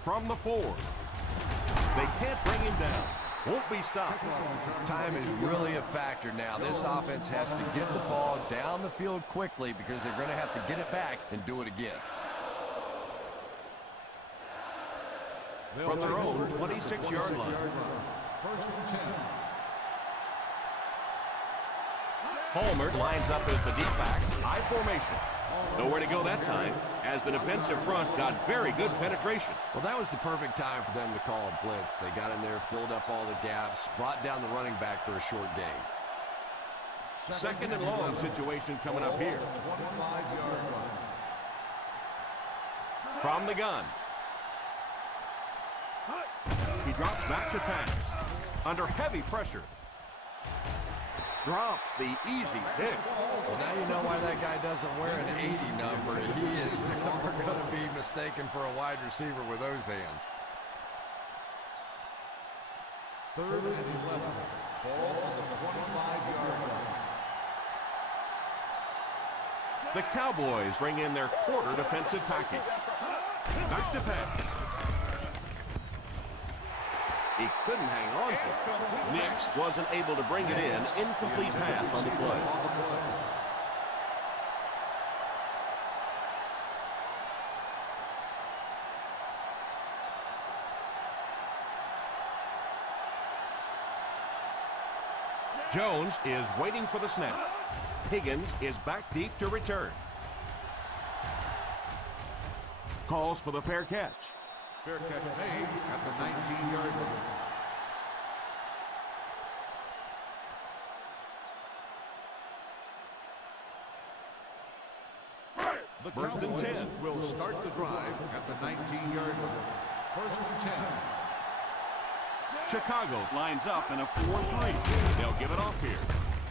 From the 4. They can't bring him down. Won't be stopped. Time is really a factor now. This offense has to get the ball down the field quickly because they're going to have to get it back and do it again. From their own 26-yard line. First and 10. Palmer lines up as the deep back. High formation. Nowhere to go that time as the defensive front got very good penetration. Well, that was the perfect time for them to call a blitz. They got in there, filled up all the gaps, brought down the running back for a short gain. Second and long situation coming up here. 25-yard line. From the gun. He drops back to pass. Under heavy pressure. Drops the easy pick. So now you know why that guy doesn't wear an 80 number. He is never going to be mistaken for a wide receiver with those hands. Third and 11. Ball on the 25-yard line. The Cowboys bring in their quarter defensive package. Back to pass. He couldn't hang on to it. Nix wasn't able to bring it in. Incomplete pass on the play. Jones is waiting for the snap. Higgins is back deep to return. Calls for the fair catch. Fair catch made at the 19-yard line. The First and 10. Will start the drive at the 19-yard line. First and 10. Chicago lines up in a 4-3. They'll give it off here.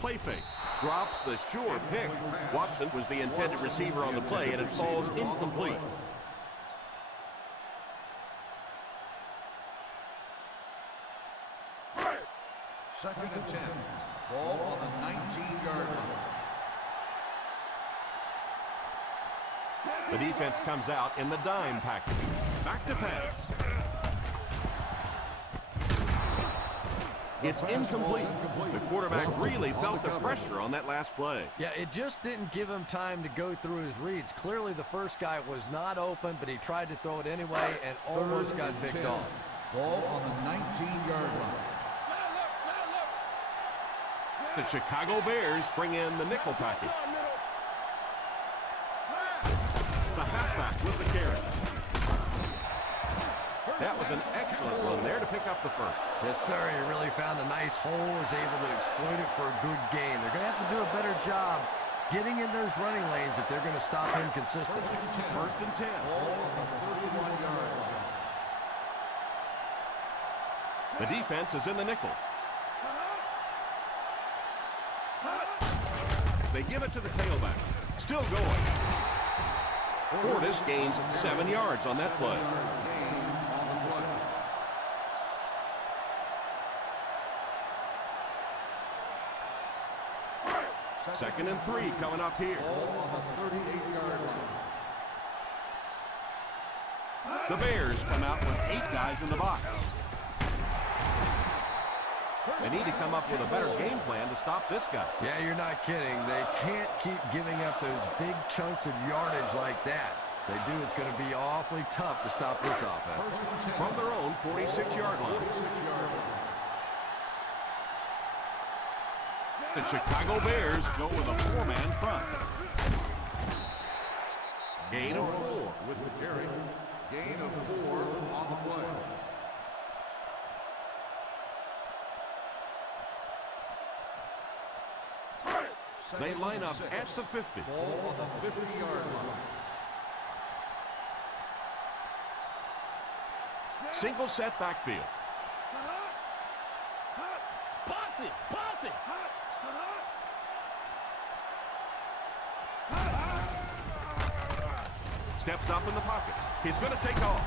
Play fake. Drops the sure pick. Watson was the intended receiver on the play, and it falls incomplete. Second and 10. Ball on the 19-yard line. The defense comes out in the dime package. Back to pass. It's incomplete. The quarterback really felt the pressure on that last play. Yeah, it just didn't give him time to go through his reads. Clearly the first guy was not open, but he tried to throw it anyway and almost got picked off. Ball on the 19-yard line. The Chicago Bears bring in the nickel package. The halfback with the carry. That was an excellent run there to pick up the first. Yes, sir. He really found a nice hole, was able to exploit it for a good gain. They're going to have to do a better job getting in those running lanes if they're going to stop him consistently. First and 10. Ball on the 31-yard line. The defense is in the nickel. They give it to the tailback. Still going. Portis gains 7 yards on that play. Second and 3 coming up here. Ball on the 38-yard line. The Bears come out with 8 guys in the box. They need to come up with a better game plan to stop this guy. Yeah, you're not kidding. They can't keep giving up those big chunks of yardage like that. They do, it's going to be awfully tough to stop this offense. From their own 46-yard line. The Chicago Bears go with a 4-man front. Gain of 4 with the carry. Gain of 4 on the play. They line up at the 50. Ball on the 50-yard line. Single set backfield. Posse! Posse! Steps up in the pocket. He's going to take off.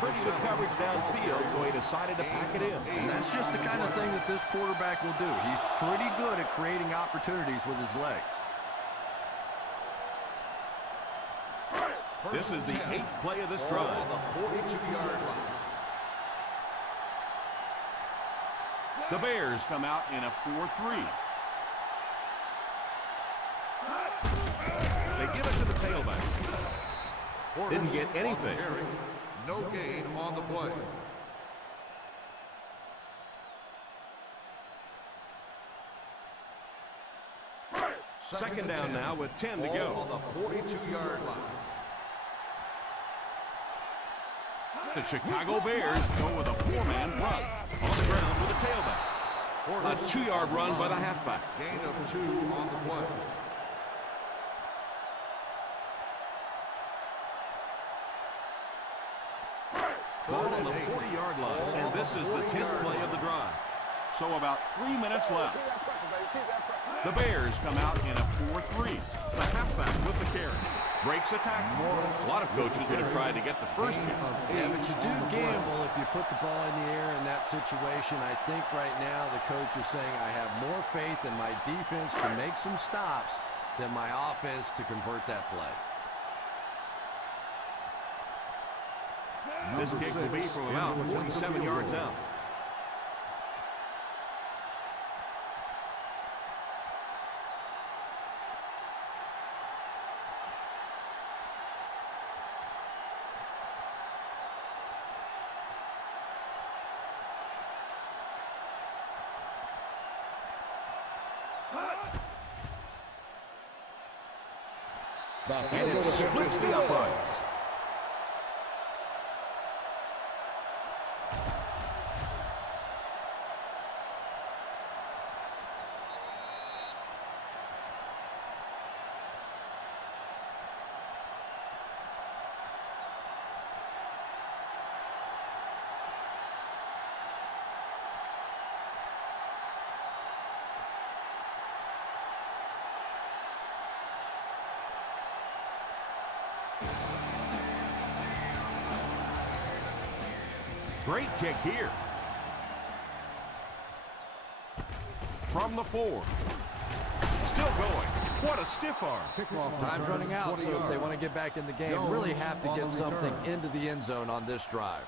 Pretty good coverage downfield, so he decided to pack it in. And that's just the kind of thing that this quarterback will do. He's pretty good at creating opportunities with his legs. This is the 8th play of this drive. On the 42-yard line. The Bears come out in a 4-3. They give it to the tailback. Didn't get anything. No gain on the play. Second down now with 10 to go. On the 42-yard line. The Chicago Bears go with a 4-man front. On the ground with a tailback. A 2-yard run by the halfback. Gain of 2 on the play. Ball on the 40-yard line, and this is the 10th play of the drive. So about 3 minutes left. The Bears come out in a 4-3. The halfback with the carry. Breaks a tackle. A lot of coaches would have tried to get the first here. Yeah, but you do gamble if you put the ball in the air in that situation. I think right now the coach is saying I have more faith in my defense to make some stops than my offense to convert that play. This kick will be from about 47 yards out. And it splits the uprights. Great kick here. From the 4. Still going. What a stiff arm. Time's running out, so if they want to get back in the game, really have to get something into the end zone on this drive.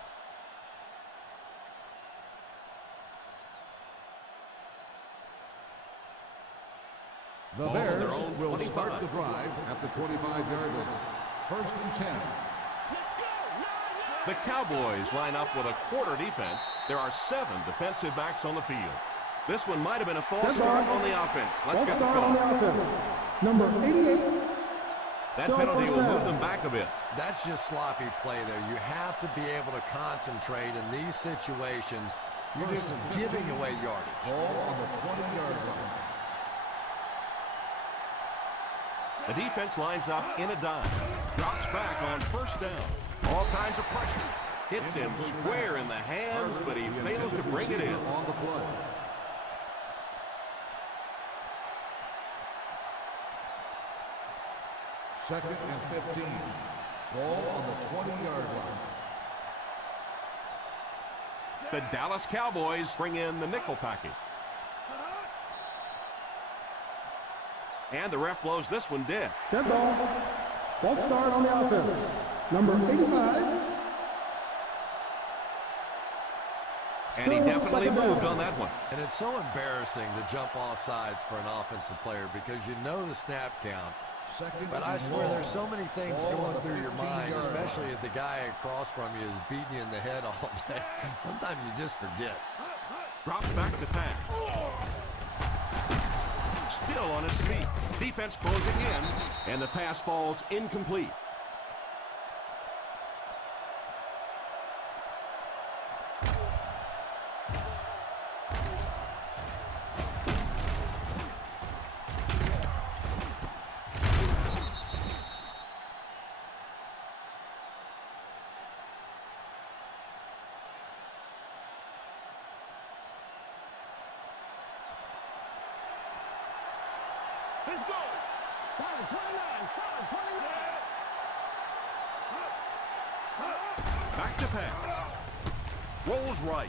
The Bears will start the drive at the 25-yard line. First and 10. The Cowboys line up with a quarter defense. There are 7 defensive backs on the field. This one might have been a false start on the offense. Let's get the call. On the offense. Number 88. That penalty will move them back a bit. That's just sloppy play there. You have to be able to concentrate in these situations. You're just giving away yardage. Ball on the 20-yard line. The defense lines up in a dime. Drops back on first down. All kinds of pressure. Hits him square in the hands, but he fails to bring it in. On the play. Second and 15. Ball on the 20-yard line. The Dallas Cowboys bring in the nickel package. And the ref blows this one dead. Dead ball. False start on the offense. Number 85. And he definitely moved on that one. And it's so embarrassing to jump off sides for an offensive player because you know the snap count. But I swear there's so many things going through your mind, especially if the guy across from you is beating you in the head all day. Sometimes you just forget. Drops back to pass. Still on his feet. Defense closing in, and the pass falls incomplete. Let's go. Solid 29. Solid 29. Back to pass. Rolls right.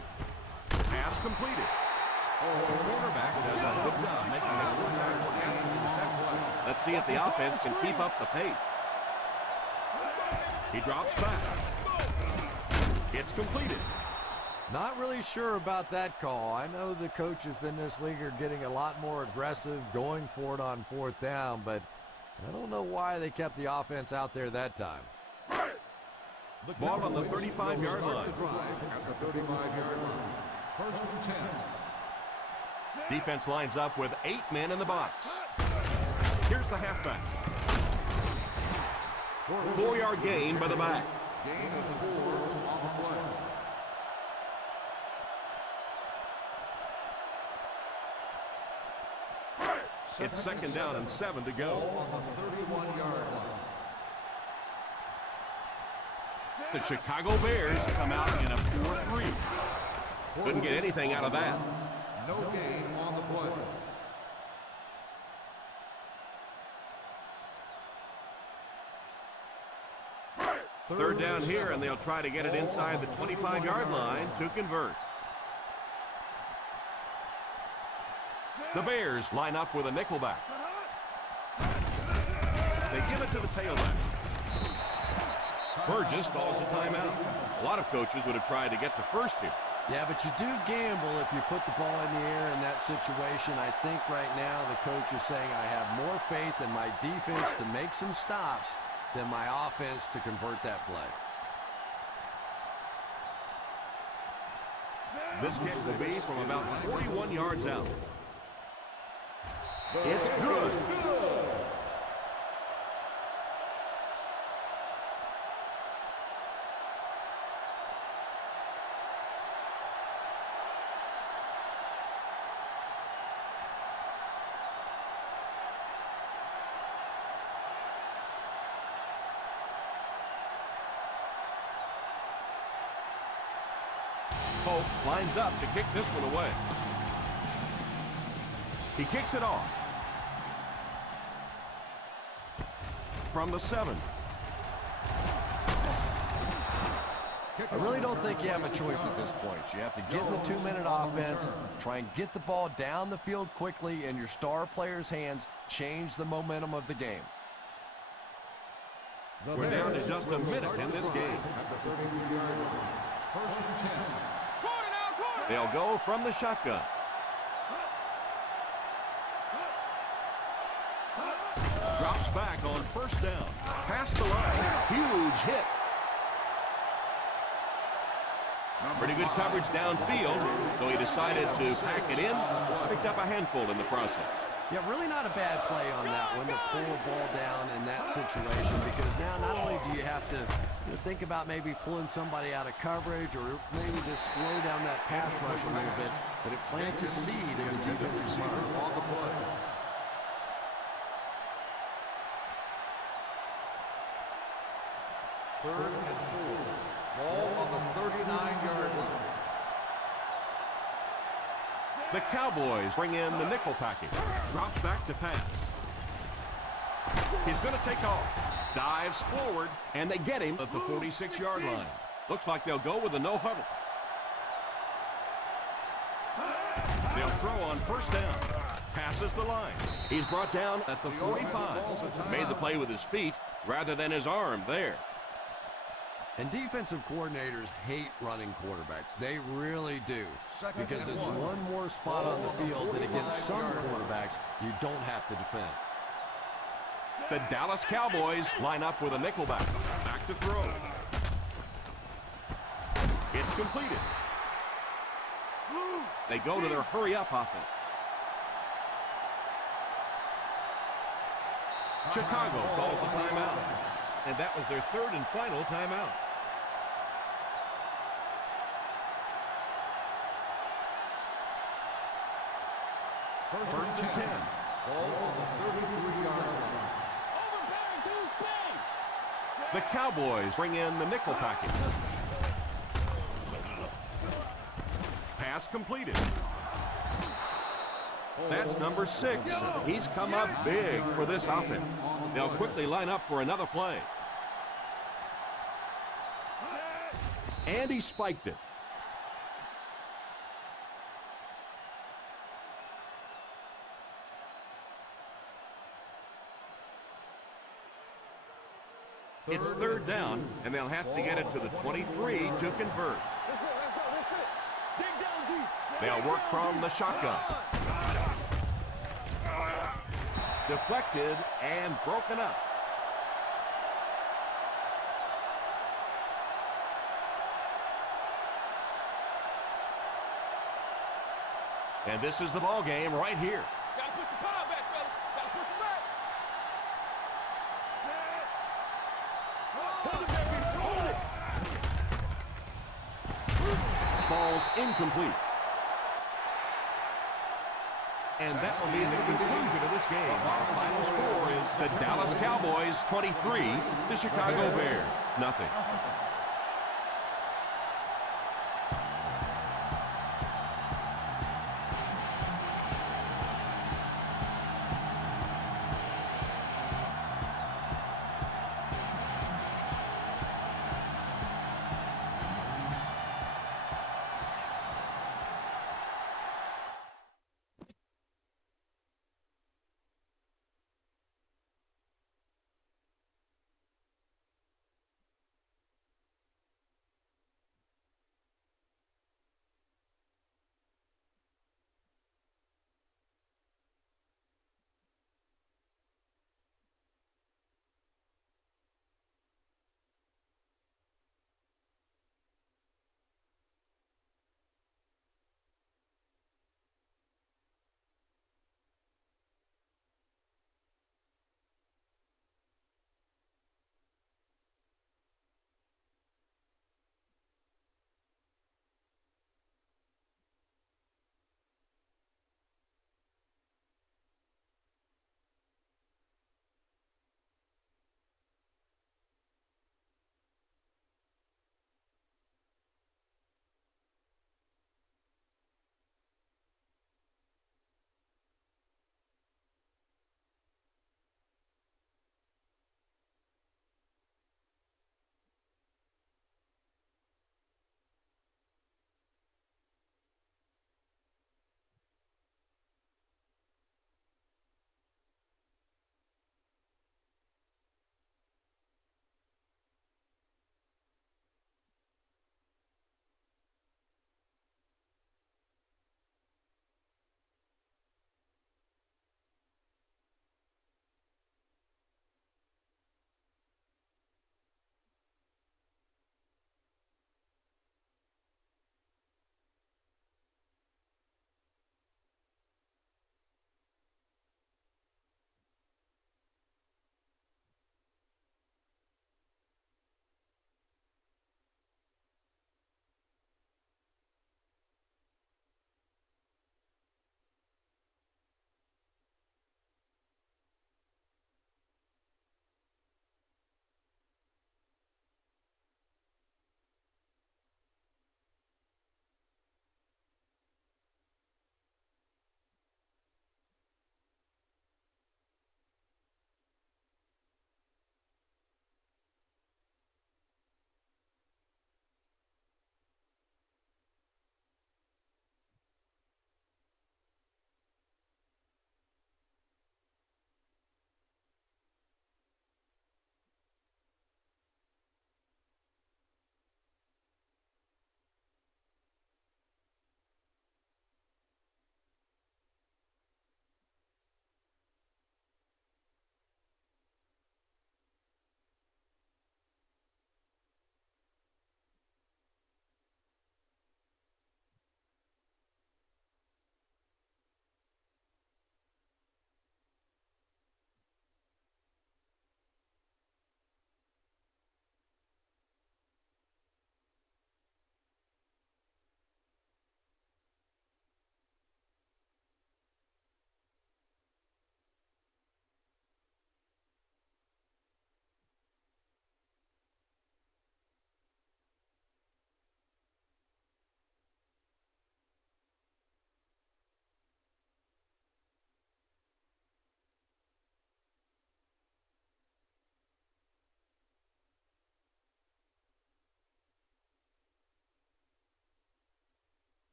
Pass completed. The quarterback does a good job making a short tackle after the set play. Let's see if the offense can keep up the pace. He drops back. It's completed. Not really sure about that call. I know the coaches in this league are getting a lot more aggressive, going for it on 4th down, but I don't know why they kept the offense out there that time. The Ball on the 35-yard line. The drive at the 35-yard line. 1st and 10. Defense lines up with 8 men in the box. Here's the halfback. 4-yard gain by the back. Gain of 4 on the play. It's 2nd down and 7 to go. Ball on the 31-yard line. The Chicago Bears come out in a 4-3. Couldn't get anything out of that. No gain on the play. Third down here, and they'll try to get it inside the 25-yard line to convert. The Bears line up with a nickelback. They give it to the tailback. Burgess calls a timeout. A lot of coaches would have tried to get the first here. Yeah, but you do gamble if you put the ball in the air in that situation. I think right now the coach is saying I have more faith in my defense to make some stops than my offense to convert that play. This kick will be from about 41 yards out. It's good. Hope lines up to kick this one away. He kicks it off. From the 7. I really don't think you have a choice at this point. You have to get in the 2-minute offense, try and get the ball down the field quickly in your star players' hands, change the momentum of the game. We're down to just a minute in this game. At the 33-yard line. 1st and 10. They'll go from the shotgun. Drops back on 1st down. Past the line. Huge hit. Pretty good coverage downfield, so he decided to pack it in. Picked up a handful in the process. Yeah, really not a bad play on that one to pull a ball down in that situation, because now not only do you have to think about maybe pulling somebody out of coverage or maybe just slow down that pass rush a little bit, but it plants a seed in the defense's mind. On the play. Third and 4. Ball on the 39-yard line. The Cowboys bring in the nickel package. Drops back to pass. He's going to take off. Dives forward, and they get him at the 46-yard line. Looks like they'll go with a no huddle. They'll throw on 1st down. Passes the line. He's brought down at the 45. Made the play with his feet rather than his arm there. And defensive coordinators hate running quarterbacks. They really do. Because it's one more spot on the field that against some quarterbacks you don't have to defend. The Dallas Cowboys line up with a nickelback. Back to throw. It's completed. They go to their hurry-up offense. Chicago calls a timeout. And that was their 3rd and final timeout. First and 10. Ball on the 33-yard line. The Cowboys bring in the nickel package. Pass completed. That's number 6. He's come up big for this offense. They'll quickly line up for another play. And he spiked it. It's third down, and they'll have to get it to the 23 to convert. That's it. Let's go. That's it. Dig down deep. They'll work from the shotgun. Deflected and broken up. And this is the ball game right here. Gotta push the power back, fella. Gotta push it back. Hold it, baby. Hold it. Falls incomplete. And that will be the conclusion of this game. Our final score is the Dallas Cowboys 23, the Chicago Bears 0.